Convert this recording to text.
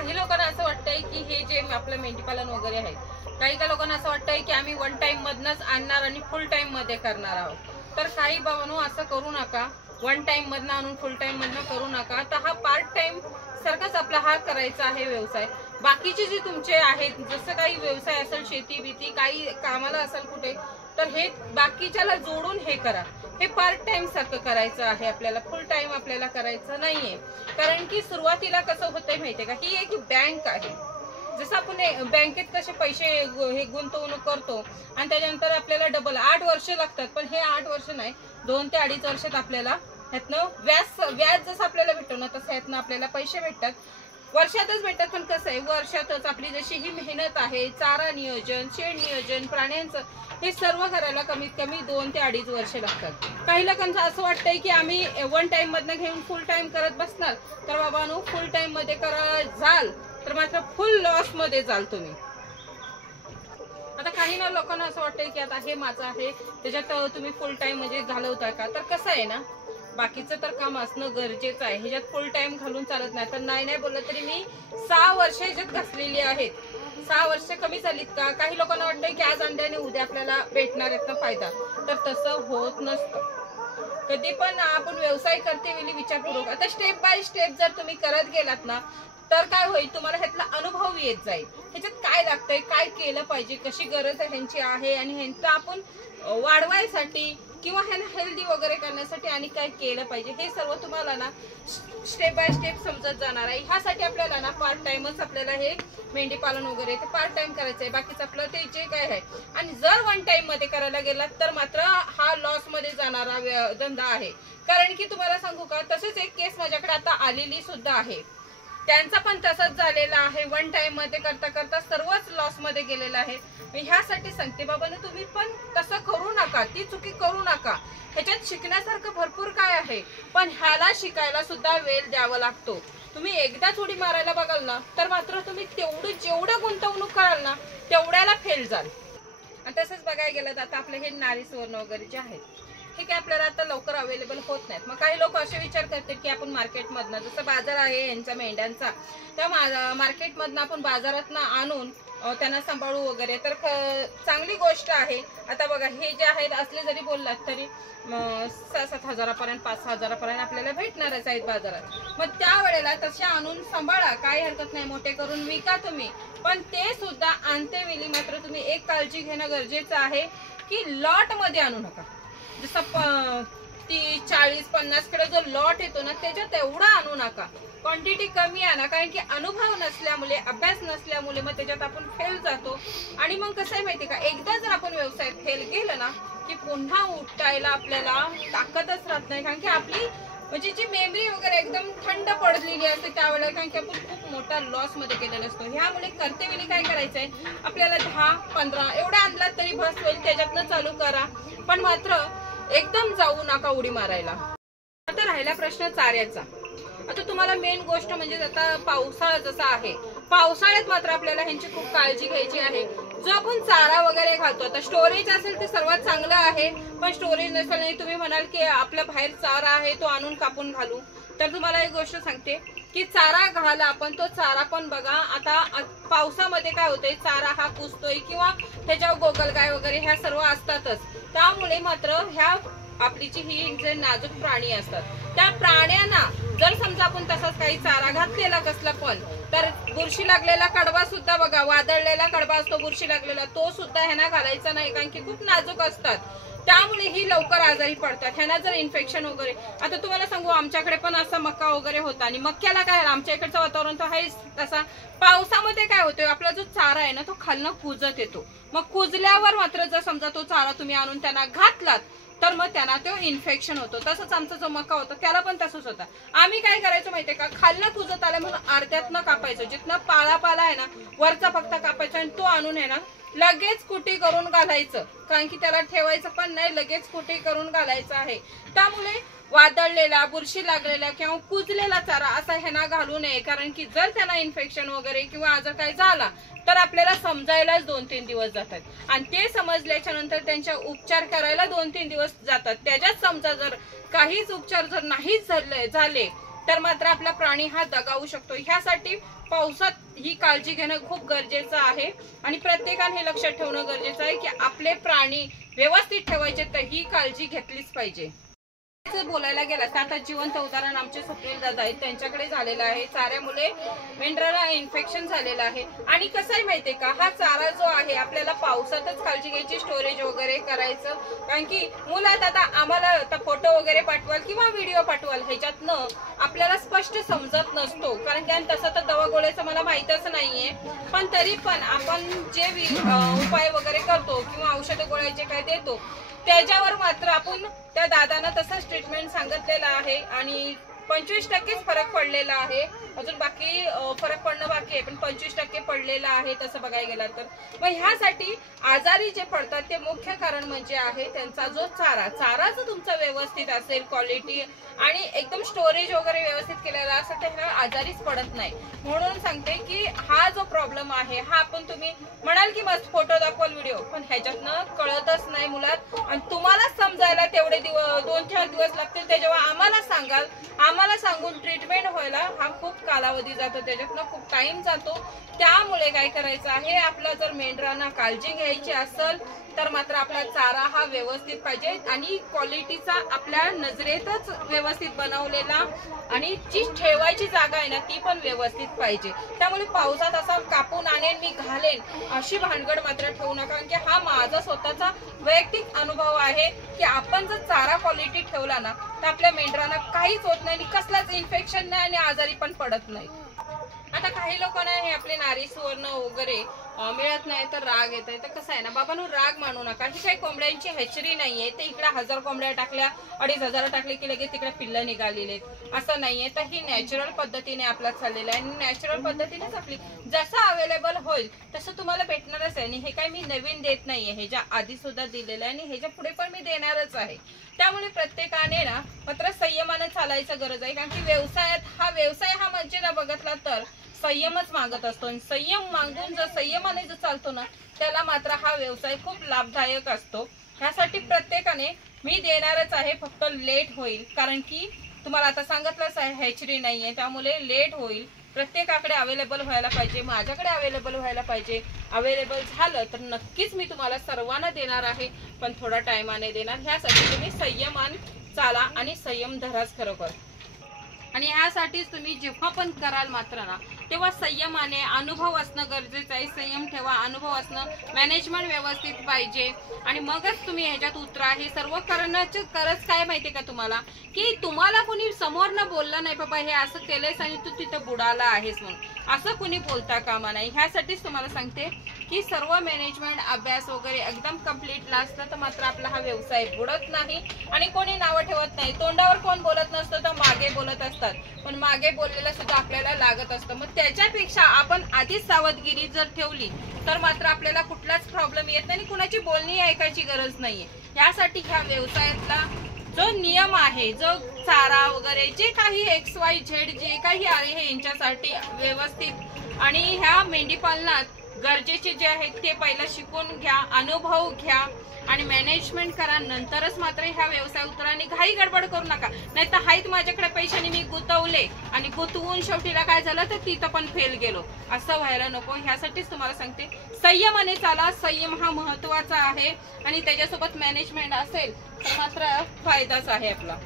काही लोकांना असं वाटतंय की हे जे आपलं मेंढीपालन वगैरे आहे, काही लोकांना असं वाटतंय की आम्ही वन टाइम मधनच आणणार आणि फुल टाइम मध्ये करणार आहोत। तर काही भावांनो असं करू नका, वन टाइम मधनं आणून फुल टाइम मधनं करू नका। तर हा पार्ट टाइम सारखाच आपला हा करायचा आहे व्यवसाय। बाकीचे जे तुमचे आहेत, जसं काही व्यवसाय असेल, शेती बीती काही कामाला असेल कुठे, तर हे बाकीच्याला जोडून हे करा। हे पार्ट टाइम सारखं करायचं आहे आपल्याला, फुल टाइम आपल्याला करायचं नाहीये। कारण की सुरुवातीला कसं होतंय माहितीये का, ही एक बँक आहे। जसं आपण बँकेत कसे पैसे हे गुंतवणूक करतो आणि त्याच्यानंतर आपल्याला डबल 8 वर्ष लागतात, पण हे 8 वर्ष नाही, 2 ते 2.5 वर्षात आपल्याला ह्यातनं व्याज जसं आपल्याला भेटतो ना, तसं ह्यातनं आपल्याला पैसे भेटतात। वर्षातच भेटतात, पण कसं आहे वर्षातच आपली जशी ही मेहनत आहे, चारा नियोजन, शेड नियोजन, प्राण्यांचं हे सर्व करायला कमीत कमी 2 ते 2.5 वर्ष लागतात। काही लोकांचं असं वाटतंय की आम्ही वन टाइम मधनं घेऊन फुल टाइम करत बसणार, तर बाबांनो फुल टाइम मध्ये करा जाल तर मात्र फुल लॉस मध्ये जाल तुम्ही। आता काही ना लोकांना असं वाटतंय की आता हे माझं आहे त्याच्यात तुम्ही फुल टाइम म्हणजे घालवता का, तर कसं आहे ना, बाकीचं तर काम असणं गरजेचं आहे, ह्याच्यात फुल टाइम घालून चालत नाही। तर नाही बोललं तरी मी 6 वर्ष ह्याच्यात घासलेली आहेत। 6 वर्ष कमी झालीत का? काही लोकांना वाटतंय की आज अंड्याने उद्या आपल्याला भेटणार याचा फायदा, तर तसं होत नसतं। कधी पण आपण व्यवसाय करते वेळी विचारपूर्वक, आता स्टेप बाय स्टेप जर तुम्ही करत गेलात ना, तर काय होईल, तुम्हाला ह्यातला अनुभव येत जाईल। ह्याच्यात काय लागतंय, काय केलं पाहिजे, कशी गरज ह्यांची आहे आणि ह्यांचं आपण वाढवायसाठी किंवा ह्यांना हेल्दी वगैरे करण्यासाठी आणि काय केलं पाहिजे, हे सर्व तुम्हाला ना स्टेप बाय स्टेप समजत जाणार आहे। ह्यासाठी आपल्याला ना पार्ट टाइमच आपल्याला हे मेंढी पालन वगैरे ते पार्ट टाइम करायचं आहे, बाकीचं आपलं ते जे काय आहे। आणि जर वन टाइम मध्ये करायला गेलात तर मात्र हा लॉस मध्ये जाणारा धंदा आहे। कारण की तुम्हाला सांगू का, तसेच एक केस माझ्याकडे आता आलेली सुद्धा आहे, त्यांचा पण तसंच झालेला आहे। वन टाइम मध्ये करता करता सर्वच लॉस मध्ये गेलेला आहे। मी ह्यासाठी सांगते बाबांनो, तुम्ही पण तसं करू नका, ती चुकी करू नका। ह्याच्यात शिकण्यासारखं भरपूर काय आहे, पण ह्याला शिकायला सुद्धा वेळ द्यावा लागतो। तुम्ही एकदाच उडी मारायला बघाल ना, तर मात्र तुम्ही जेवढं गुंतवणूक कराल ना, तेवढ्याला फेल जाल। तसंच बघायला गेलं तर आता आपले हे नारी सुवर्ण वगैरे जे आहेत, हे काय आपल्याला आता लवकर अवेलेबल होत नाहीत। मग काही लोक असे विचार करतात की आपण मार्केटमधनं, जसं बाजार आहे यांच्या मेंढ्यांचा, त्या मार्केटमधनं आपण बाजारातनं आणून त्यांना सांभाळू वगैरे, तर चांगली गोष्ट आहे। आता बघा हे जे आहेत असले जरी बोललात तरी 6-7 हजारापर्यंत 5-6 हजारापर्यंत आपल्याला भेटणारच आहेत बाजारात। मग त्यावेळेला तसे आणून सांभाळा, काही हरकत नाही, मोठे करून विका तुम्ही, पण ते सुद्धा आणते वेळी मात्र तुम्ही एक काळजी घेणं गरजेचं आहे की लॉट मध्ये आणू नका। जसं 30-40-50 किलो जो लॉट येतो ना, त्याच्यात एवढा आणू नका, क्वांटिटी कमी आणा। कारण की अनुभव नसल्यामुळे, अभ्यास नसल्यामुळे मग त्याच्यात आपण फेल जातो। आणि मग कसं आहे माहिती का, एकदा जर आपण व्यवसायात फेल गेलं ना, की पुन्हा उठायला आपल्याला ताकदच राहत नाही। कारण की आपली म्हणजे जी मेमरी वगैरे एकदम थंड पडलेली असते त्यावेळेला, कारण की आपण खूप मोठा लॉस मध्ये गेलेला असतो। ह्यामुळे करते वेळी काय करायचंय, आपल्याला 10-15 एवढा आणला तरी बस होईल, त्याच्यातनं चालू करा, पण मात्र एकदम जाऊ नका उडी मारायला। आता राहिला प्रश्न चाऱ्याचा। आता तुम्हाला मेन गोष्ट म्हणजे आता पावसाळा जसा आहे, पावसाळ्यात मात्र आपल्याला ह्यांची खूप काळजी घ्यायची आहे। जो आपण चारा वगैरे घालतो, आता स्टोरेज असेल ते सर्वात चांगलं आहे, पण स्टोरेज नसेल आणि तुम्ही म्हणाल की आपल्या बाहेर चारा आहे तो आणून कापून घालू, तर तुम्हाला एक गोष्ट सांगते की चारा घाला, आपण तो चारा पण बघा। आता पावसामध्ये काय होतंय, चारा हा कुजतोय किंवा त्याच्यावर गोगलगाय वगैरे ह्या सर्व असतातच, त्यामुळे मात्र ह्या आपली जी ही जे नाजूक प्राणी असतात, त्या प्राण्यांना जर समजा आपण तसाच काही चारा घातलेला कसला पण, तर बुरशी लागलेला कडबा सुद्धा बघा, वादळलेला कडबा असतो बुरशी लागलेला, तो सुद्धा ह्यांना घालायचा नाही, कारण की खूप नाजूक असतात, त्यामुळे ही लवकर आजारी पडतात। ह्यांना जर इन्फेक्शन वगैरे, आता तुम्हाला सांगू आमच्याकडे पण असा मका वगैरे होता, आणि मक्याला काय, आमच्या इकडचं वातावरण तर आहेच तसा, पावसामध्ये काय होतंय, आपला जो चारा आहे ना तो खालनं कुजत येतो, मग कुजल्यावर मात्र जर समजा तो चारा तुम्ही आणून त्यांना घातलात तर मग त्यांना तो इन्फेक्शन होतो। तसंच आमचा जो मका होता त्याला पण तसंच होता। आम्ही काय करायचो माहितीये का, खालनं कुजत आलं म्हणून अर्ध्यातनं कापायचो, जिथनं पाला आहे ना वरचा फक्त कापायचा, आणि तो आणून आहे ना लगेच कुटी करून घालायचं, कारण की त्याला ठेवायचं पण नाही, लगेच कुटी करून घालायचं आहे। त्यामुळे वादळलेला, बुरशी लागलेला किंवा कुजलेला चारा असा ह्यांना घालू नये, कारण की जर त्यांना इन्फेक्शन वगैरे किंवा आजार काही झाला तर आपल्याला समजायलाच 2-3 दिवस जातात, आणि ते समजल्याच्या नंतर त्यांच्या उपचार करायला 2-3 दिवस जातात। त्याच्यात समजा जर काहीच उपचार जर नाहीच झाले तर मात्र आपला प्राणी हा दगावू शकतो। ह्यासाठी पावसात ही काळजी घेणं खूप गरजेचं आहे आणि प्रत्येकाने हे लक्षात ठेवणं गरजेचं आहे की आपले प्राणी व्यवस्थित ठेवायचे, तर ही काळजी घेतलीच पाहिजे। बोलायला गेला तर आता जिवंत उदाहरण आमचे स्वप्नील दादा आहेत, त्यांच्याकडे झालेलं आहे। चाऱ्यामुळे मेंढराला इन्फेक्शन झालेलं आहे आणि कसं आहे माहितीये का, हा चारा जो आहे आपल्याला पावसातच काळजी घ्यायची, स्टोरेज वगैरे करायचं। कारण की मुलात आता आम्हाला आता फोटो वगैरे पाठवाल किंवा व्हिडिओ पाठवाल, ह्याच्यातनं आपल्याला स्पष्ट समजत नसतो, कारण की तसं तर दवा गोळ्याचं मला माहीतच नाहीये। पण तरी पण आपण जे उपाय वगैरे करतो किंवा औषध गोळ्याचे काय देतो, त्याच्यावर मात्र आपण त्या दादांना तसंच ट्रीटमेंट सांगितलेलं आहे आणि 25% फरक पडलेला आहे। अजून बाकी फरक पडणं बाकी आहे, पण 25% पडलेला आहे तसं बघायला गेलं तर। मग ह्यासाठी आजारी जे पडतात ते मुख्य कारण म्हणजे आहे त्यांचा जो चारा जर तुमचा व्यवस्थित असेल, क्वालिटी आणि एकदम स्टोरेज वगैरे व्यवस्थित केलेला असेल तर ह्या आजारीच पडत नाही। म्हणून सांगते की हा जो प्रॉब्लेम आहे हा आपण तुम्ही म्हणाल की मस्त फोटो दाखवाल, व्हिडिओ, पण ह्याच्यातनं कळतच नाही मुलात आणि तुम्हाला समजायला तेवढे 2-4 दिवस लागतील। ते जेव्हा आम्हाला सांगाल, आम्हाला सांगून ट्रीटमेंट व्हायला हा खूप कालावधी जातो, त्याच्यातनं खूप टाइम जातो। त्यामुळे काय करायचं आहे, आपला जर मेंढरांना काळजी घ्यायची असेल तर मात्र आपला चारा हा व्यवस्थित पाहिजे आणि क्वालिटीचा आपल्या नजरेतच व्यवस्थित बनवलेला आणि जी ठेवायची जागा आहे ना ती पण व्यवस्थित पाहिजे। त्यामुळे पावसात असा कापून आणेन मी घालेन अशी भानगड मात्र ठेवू नका, कारण की हा माझा स्वतःचा वैयक्तिक अनुभव आहे की आपण जर चारा क्वालिटी ठेवला ना तर आपल्या मेंढरांना काहीच होत नाही, कसलाच इन्फेक्शन नाही आणि आजारी पण पडत नाही। आता काही लोकांना हे आपले नारी सुवर्ण वगैरे मिळत नाही तर राग येत आहे, तर कसं आहे ना बाबांनो, राग मानू नका। ही काही कोंबड्यांची हॅचरी नाहीये, ते इकडे 1000 कोंबड्या टाकल्या, 2500 टाकले की लगेच तिकडे पिल्लं निघालेले असं नाहीये। तर ही नॅचरल पद्धतीने आपला चाललेला आहे आणि नॅचरल पद्धतीनेच आपली जसं अवेलेबल होईल तसं तुम्हाला भेटणारच आहे। आणि हे काही मी नवीन देत नाहीये, हे ज्या आधी सुद्धा दिलेलं आहे आणि ह्याच्या पुढे पण मी देणारच आहे। त्यामुळे प्रत्येकाने ना मात्र संयमाने चालायचं गरज आहे, कारण की व्यवसाय हा म्हणजे ना बघितला तर संयमच मागत असतो आणि संयम मागून जर संयमाने जर चालतो ना त्याला मात्र हा व्यवसाय खूप लाभदायक असतो। ह्यासाठी प्रत्येकाने मी देणारच आहे, फक्त लेट होईल, कारण की तुम्हाला आता सांगितलंच आहे हॅचरी नाहीये, त्यामुळे लेट होईल। प्रत्येकाकडे अवेलेबल व्हायला पाहिजे, माझ्याकडे अवेलेबल व्हायला पाहिजे। अवेलेबल झालं तर नक्कीच मी तुम्हाला सर्वांना देणार आहे, पण थोडा टायमाने देणार। ह्यासाठी तुम्ही संयमान चाला आणि संयम धराच खरोखर। आणि ह्यासाठीच तुम्ही जेव्हा पण कराल मात्र ना तेव्हा संयमाने, अनुभव असणं गरजेचं आहे। संयम ठेवा, अनुभव असणं, मॅनेजमेंट व्यवस्थित पाहिजे आणि मगच तुम्ही ह्याच्यात उतरा। हे सर्व करण्याची गरज काय माहितीये का तुम्हाला, की तुम्हाला कोणी समोरनं बोललं नाही बाबा हे असं केलंयस आणि तू तिथं बुडाला आहेस म्हणून, असं कोणी बोलता कामा नाही। ह्यासाठीच तुम्हाला सांगते की सर्व मॅनेजमेंट अभ्यास वगैरे एकदम कम्प्लीट असलं तर मात्र आपला हा व्यवसाय बुडत नाही आणि कोणी नावं ठेवत नाही। तोंडावर कोण बोलत नसतं तर मागे बोलत असतात, पण मागे बोललेलं सुद्धा आपल्याला लागत असतं। मग त्याच्यापेक्षा आपण आधीच सावधगिरी जर ठेवली तर मात्र आपल्याला कुठलाच प्रॉब्लेम येत नाही आणि कुणाची बोलणी ऐकायची गरज नाहीये। यासाठी ह्या व्यवसायातला जो नियम आहे, जो चारा वगैरे जे काही XYZ जे काही आहे हे यांच्यासाठी व्यवस्थित आणि ह्या मेंढीपालनात गरजेचे जे आहेत ते पहिलं शिकून घ्या, अनुभव घ्या आणि मॅनेजमेंट करा, नंतरच मात्र ह्या व्यवसाय उतरा आणि घाई गडबड करू नका। नाही तर हायत माझ्याकडे पैशाने मी गुंतवले आणि गुंतवून शेवटीला काय झालं तर तिथं पण फेल गेलो, असं व्हायला नको। ह्यासाठीच तुम्हाला सांगते संयमाने चाला, संयम हा महत्वाचा आहे आणि त्याच्यासोबत मॅनेजमेंट असेल तर मात्र फायदाच आहे आपला।